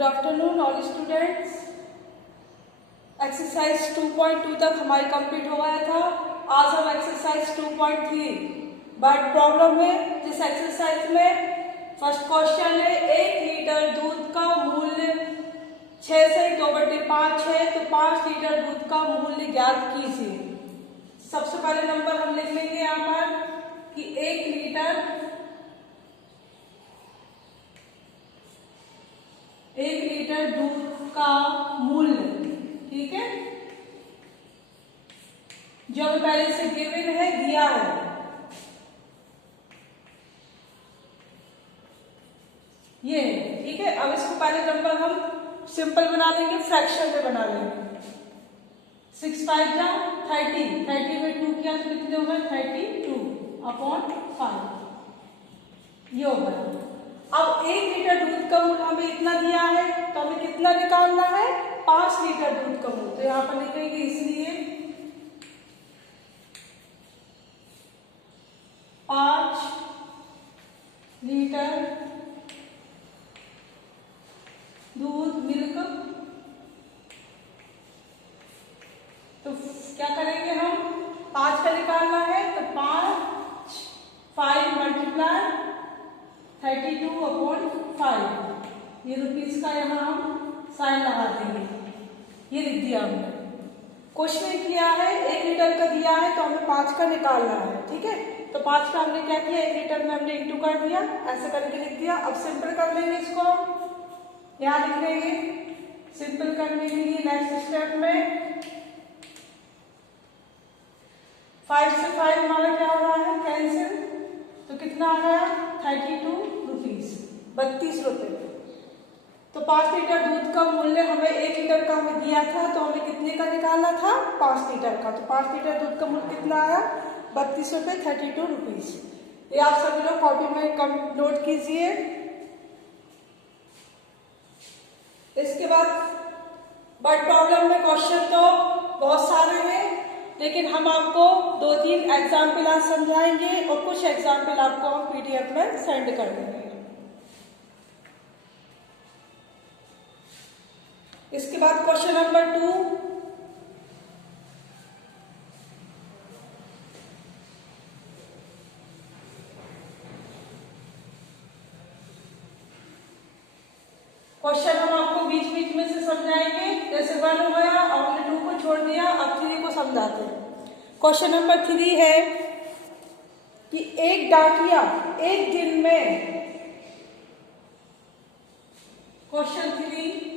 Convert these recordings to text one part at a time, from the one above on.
Good afternoon all students. Exercise 2.2 तक हमारी complete हो गया था। आज हम एक्सरसाइज 2.3 बट प्रॉब्लम है। जिस एक्सरसाइज में फर्स्ट क्वेश्चन है 1 लीटर दूध का मूल्य 6 से 2/5 है तो 5 लीटर दूध का मूल्य ज्ञात कीजिए। सबसे पहले नंबर हम लिख लेंगे यहाँ पर कि 1 लीटर दूध का मूल्य, ठीक है, जो हमें पहले से गिवन है, दिया है। ये ठीक है। अब इसको पहले नंबर हम सिंपल बना लेंगे, फ्रैक्शन में बना लेंगे। 6 5 जा 30, 30 में 2 किया तो कितने हो गए 32/5 ये होगा। अब 1 लीटर दूध का मूल्य हमें इतना दिया है तो हमें कितना निकालना है 5 लीटर दूध का मूल्य। तो यहाँ पर लिखेंगे इसलिए 5 लीटर दूध मिल्क। तो क्या करेंगे हम 5 का निकालना है तो 5 मल्टीप्लाई 32/5 ये रुपीस का यहाँ हम साइन लगा देंगे। ये लिख दिया हमने। क्वेश्चन किया है 1 लीटर का दिया है तो हमें 5 का निकालना है, ठीक है। तो 5 का हमने क्या किया 1 लीटर में हमने इंटू कर दिया, ऐसे करके लिख दिया। अब सिंपल कर लेंगे इसको, यहाँ लिख लेंगे। सिंपल करने के लिए नेक्स्ट स्टेप में 5 से 5 हमारा क्या हो रहा है कैंसिल, तो कितना आ गया 32 रुपीज, 32 रुपए। तो 5 लीटर दूध का मूल्य हमें 1 लीटर का हमें दिया था तो हमें कितने का निकालना था 5 लीटर का। तो 5 लीटर दूध का मूल्य कितना आया 32 रुपये, 32 रुपीज। ये आप सभी लोग कॉपी में कम नोट कीजिए। इसके बाद बट प्रॉब्लम में क्वेश्चन तो बहुत सारे हैं, लेकिन हम आपको 2-3 एग्जाम्पल आज समझाएंगे और कुछ एग्जाम्पल आपको हम पीडीएफ में सेंड कर देंगे। इसके बाद क्वेश्चन नंबर 2, क्वेश्चन हम आपको बीच बीच में से समझाएंगे। जैसे 1 हो गया, अब हमने 2 को छोड़ दिया, अब 3 को समझाते हैं। क्वेश्चन नंबर 3 है कि एक डाकिया एक दिन में, क्वेश्चन 3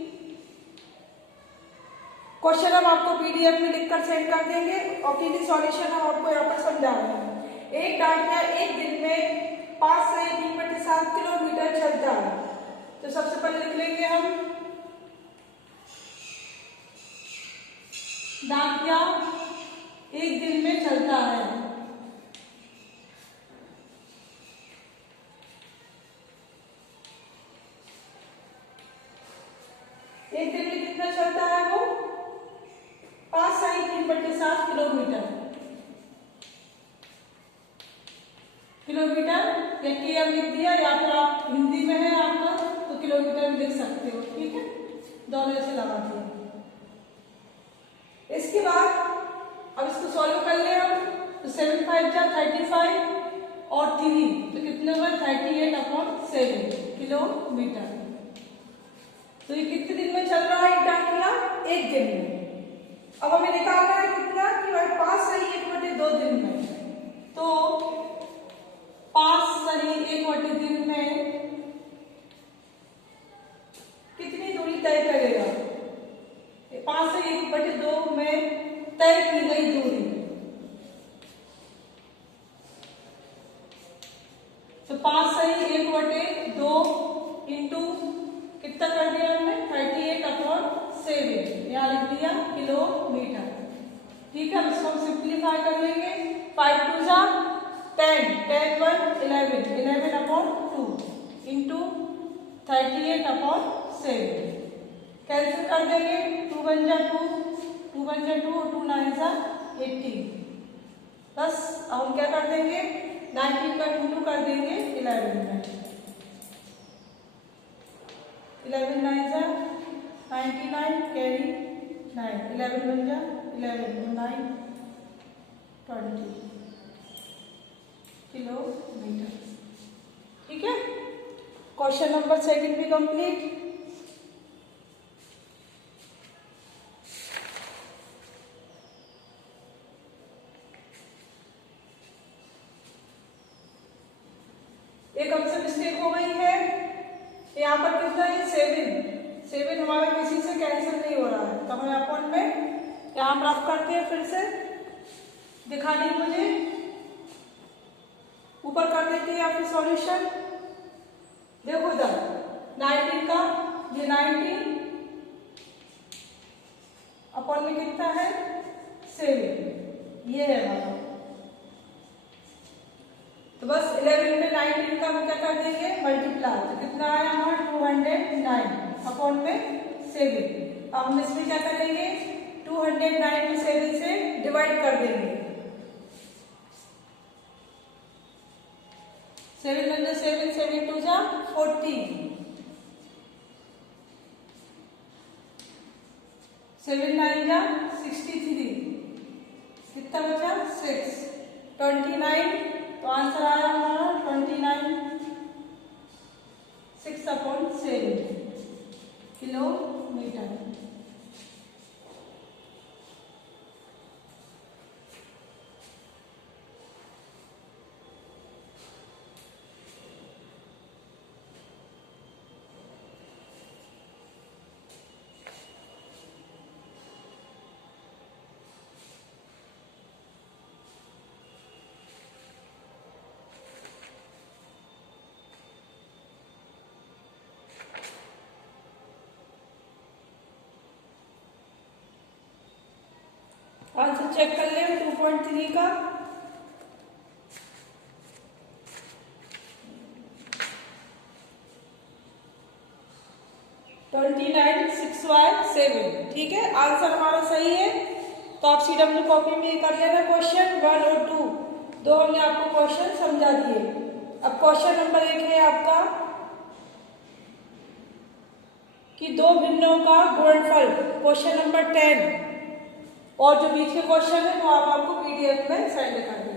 क्वेश्चन हम आपको पीडीएफ में लिखकर सेंड कर देंगे और किसी सॉल्यूशन हम आपको यहाँ पर समझा रहे हैं। एक डाकिया एक दिन में 5 से 3/7 किलोमीटर चलता है। तो सबसे पहले लिख लेंगे हम डाकिया एक दिन में चलता है। एक दिन में कितना चलता है वो 5 से 3/7 किलोमीटर या केएम लिख दिया, या फिर आप हिंदी में है आपका तो किलोमीटर में लिख सकते हो, ठीक है। दोनों ऐसे लगा दिए। इसके बाद अब इसको सॉल्व कर ले हम। तो 7 5 जा 35 और 3 तो कितने हुआ 38/7 किलोमीटर। तो ये कितने दिन में चल रहा है डाकिया एक दिन में। अब हमें निकालना है कितना कि भाई 5 सही 1/2 दिन में। तो 5 सही 1/2 दिन में कितनी दूरी तय करेगा 5 से 1/2 में तय की गई दूरी। तो 5 सही 1/2 इंटू कितना कर दिया हमने 38/7 यहाँ लिख दिया किलोमीटर, ठीक है। इसको हम सिंप्लीफाई कर लेंगे। 5 2 जा 10, 10 1 11, 11/2 इंटू 38/7 कैंसिल कर देंगे। 2 1 जा 2, 2 1 जा 2, 2 9 जा 18। बस अब हम क्या कर देंगे 19 का इंटू कर देंगे 11 में। 11 9 जा 99 कैरी 9, 11 बन जा 11 9 20 किलोमीटर। ठीक है, क्वेश्चन नंबर सेकंड भी कंप्लीट। एक हमसे मिस्टेक हो गई है, यहाँ पर कितना है 7 हमारा किसी से कैंसिल नहीं हो रहा है, तो हमें अपॉन में यहाँ रफ करते हैं, फिर से दिखा दी मुझे, ऊपर कर देते हैं आपकी सॉल्यूशन। देखो इधर 19 का ये 19 अपॉन में कितना है 7, ये है हमारा। तो बस 11 में 19 का हम क्या कर देंगे मल्टीप्लाई, तो कितना आया हमारा 209 अपॉन में 7। अब हम इसमें क्या करेंगे 209 को 7 से डिवाइड कर देंगे। 7 × 7 7 2 जा 14, 7 9 जा 63, कितना बचा 6, 29, तो आंसर आया हमारा 29 6/7 किलोमीटर। आंसर चेक कर ले 2.3 का। $29,657। ठीक है, आंसर हमारा सही है। तो आप CW कॉपी में कर लेना क्वेश्चन 1 और 2, दो हमने आपको क्वेश्चन समझा दिए। अब क्वेश्चन नंबर 1 है आपका कि दो भिन्नों का गुणनफल, क्वेश्चन नंबर 10, और जो बीच के क्वेश्चन है वो आप आपको PDF में सेंड कर देंगे।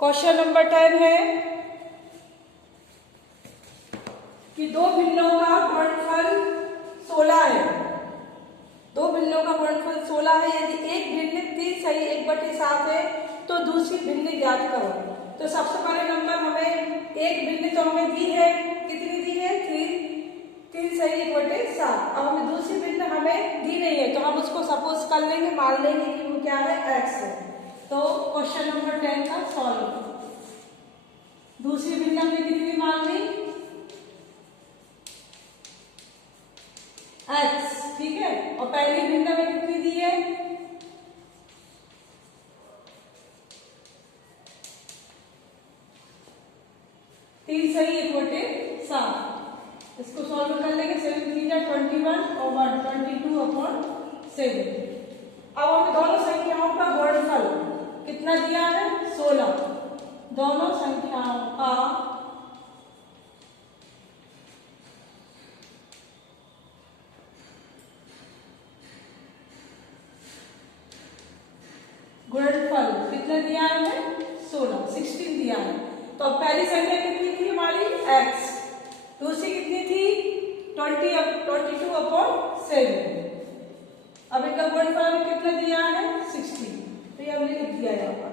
क्वेश्चन नंबर 10 है कि दो भिन्नों का गुणनफल 16 है। दो भिन्नों का गुणनफल 16 है। यदि एक भिन्न 3 सही 1/7 है तो दूसरी भिन्न ज्ञात करो। तो सबसे पहले नंबर हमें एक भिन्न तो हमें दी है, कितनी दी है 3 सही 1/7। अब हमें दूसरी भिन्न हमें दी नहीं है, तो हम उसको सपोज कर लेंगे, मान लेंगे कि वो क्या है x है। तो क्वेश्चन नंबर 10 का सॉल्व। दूसरी भिन्न हमने कितनी मान ली x, ठीक है, और पहली भिन्न हमें कितनी दी है 3 सही 1/7। इसको सॉल्व कर लेंगे। 7 3 जा 21 और 1 22/7। अब हमें दोनों संख्याओं का गुणनफल कितना दिया है 16। दोनों संख्याओं का गुणनफल कितना दिया है हमें 16 दिया है। तो अब पहली संख्या कितनी थी हमारी x, दूसरी कितनी थी 22/7। अब इनका गुणनफल हमें कितना दिया है 16, तो ये हमने लिख दिया यहाँ पर।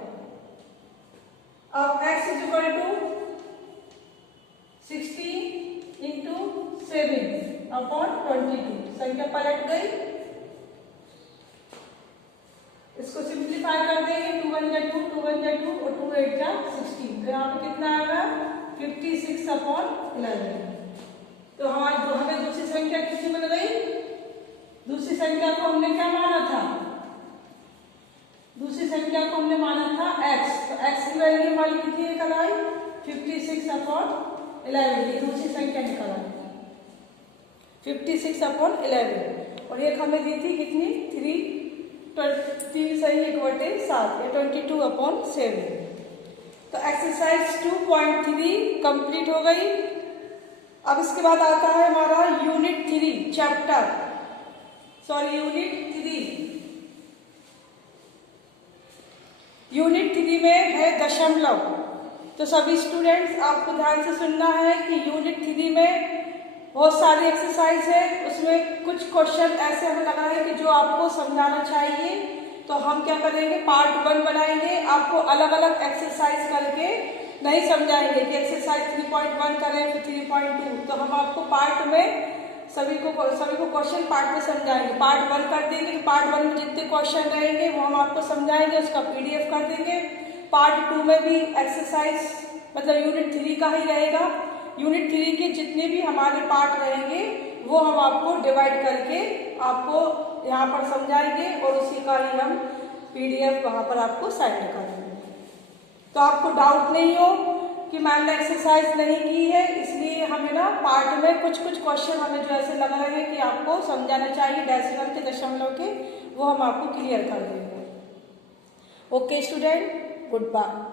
अब x = 16 × 7/22, संख्या पलट गई। इसको सिंप्लीफाई कर देंगे, 2 1 जा 2, 2 1 जा 2 और 2 8 जा 16। तो यहाँ पे कितना आएगा 56/11। तो हमें दूसरी संख्या कितनी मिल गई, दूसरी संख्या को हमने क्या माना था, दूसरी संख्या को हमने माना था x। तो x की वैल्यू हमारी कितनी निकल आई 56/11। ये दूसरी संख्या निकल आई 56/11। और एक हमें दी थी कितनी 320 सही 1/7 या 22/7। तो एक्सरसाइज 2.3 कंप्लीट हो गई। अब इसके बाद आता है हमारा यूनिट 3 यूनिट 3 में है दशमलव। तो सभी स्टूडेंट्स आपको ध्यान से सुनना है कि यूनिट 3 में बहुत सारी एक्सरसाइज है, उसमें कुछ क्वेश्चन ऐसे हमें लगा है कि जो आपको समझाना चाहिए। तो हम क्या करेंगे, पार्ट 1 बनाएंगे, आपको अलग अलग एक्सरसाइज करके नहीं समझाएंगे कि एक्सरसाइज 3.1 करें फिर 3.2। तो हम आपको पार्ट में सभी को क्वेश्चन पार्ट में समझाएंगे। पार्ट 1 कर देंगे, पार्ट 1 में जितने क्वेश्चन रहेंगे वो हम आपको समझाएंगे, उसका PDF कर देंगे। पार्ट 2 में भी एक्सरसाइज मतलब यूनिट 3 का ही रहेगा। यूनिट 3 के जितने भी हमारे पार्ट रहेंगे वो हम आपको डिवाइड करके आपको यहाँ पर समझाएंगे और उसी का ही हम PDF वहाँ पर आपको सेंड कर देंगे। तो आपको डाउट नहीं हो कि मैम ने एक्सरसाइज नहीं की है, इसलिए हमें ना पार्ट में कुछ क्वेश्चन हमें जो ऐसे लग रहे हैं कि आपको समझाना चाहिए डेसिमल के, दशमलव के, वो हम आपको क्लियर कर देंगे। Okay student, good bye.